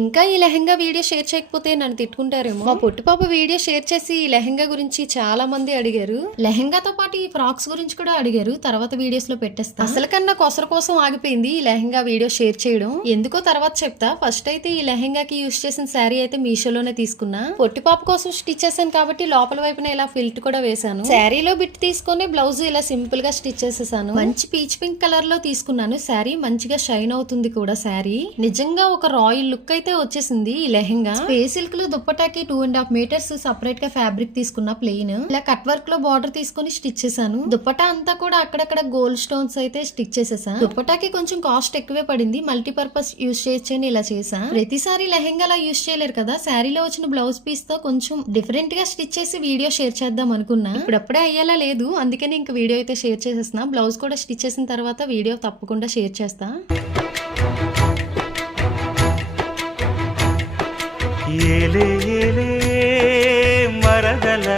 ఇంకా ఈ lehenga video share చేయకపోతే నన్ను తిట్టుకుంటారేమో. మా పొట్టు పాప వీడియో షేర్ చేసి ఈ లెహంగా గురించి చాలా మంది అడిగారు. లెహంగాతో పాటు ఈ ఫ్రాక్స్ గురించి కూడా అడిగారు. తర్వాత వీడియోస్ లో పెట్టేస్తా. అసలు కన్నా కొసర కోసం ఆగిపోయింది ఈ లెహంగా వీడియో షేర్ చేయడం. ఎందుకో తర్వాత చెప్తా. ఫస్ట్ అయితే ఈ లెహంగాకి యూజ్ చేసిన శారీ అయితే మీషోలోనే తీసుకున్నా. పొట్టి పాప కోసం స్టిచ్ చేశాను కాబట్టి లోపల వైపున ఇలా ఫిల్ట్ కూడా వేసాను. శారీలో బిట్ తీసుకొని బ్లౌజ్ ఇలా సింపుల్ గా స్టిచ్ చేసేసాను. మంచి పీచ్ పింక్ కలర్ లో తీసుకున్నాను. శారీ మంచిగా షైన్ అవుతుంది కూడా. శారీ నిజంగా ఒక రాయల్ లుక్ అయితే వచ్చేసింది ఈ లెహంగా. స్పేస్ సిల్క్ లో దుప్పటాకి 2.5 మీటర్స్ సపరేట్ గా ఫ్యాబ్రిక్ తీసుకున్న ప్లెయిన్. ఇలా కట్ వర్క్ లో బార్డర్ తీసుకుని స్టిచ్ చేశాను. దుప్పటా అంతా కూడా అక్కడక్కడ గోల్డ్ స్టోన్స్ అయితే స్టిచ్ చేసేసా. దుప్పటాకి కొంచెం కాస్ట్ ఎక్కువే పడింది. మల్టీపర్పస్ యూస్ చేయొచ్చని ఇలా చేసా. ప్రతిసారి లెహంగాలా యూస్ చేయలేరు కదా. శారీలో వచ్చిన బ్లౌజ్ పీస్ తో కొంచెం డిఫరెంట్ గా స్టిచ్ చేసి వీడియో షేర్ చేద్దాం అనుకున్నా. ఇప్పుడప్పుడే అయ్యేలా లేదు. అందుకని ఇంక వీడియో అయితే షేర్ చేసేస్తున్నా. బ్లౌజ్ కూడా స్టిచ్ చేసిన తర్వాత వీడియో తప్పకుండా షేర్ చేస్తా. ఏలే ఏలే మరదల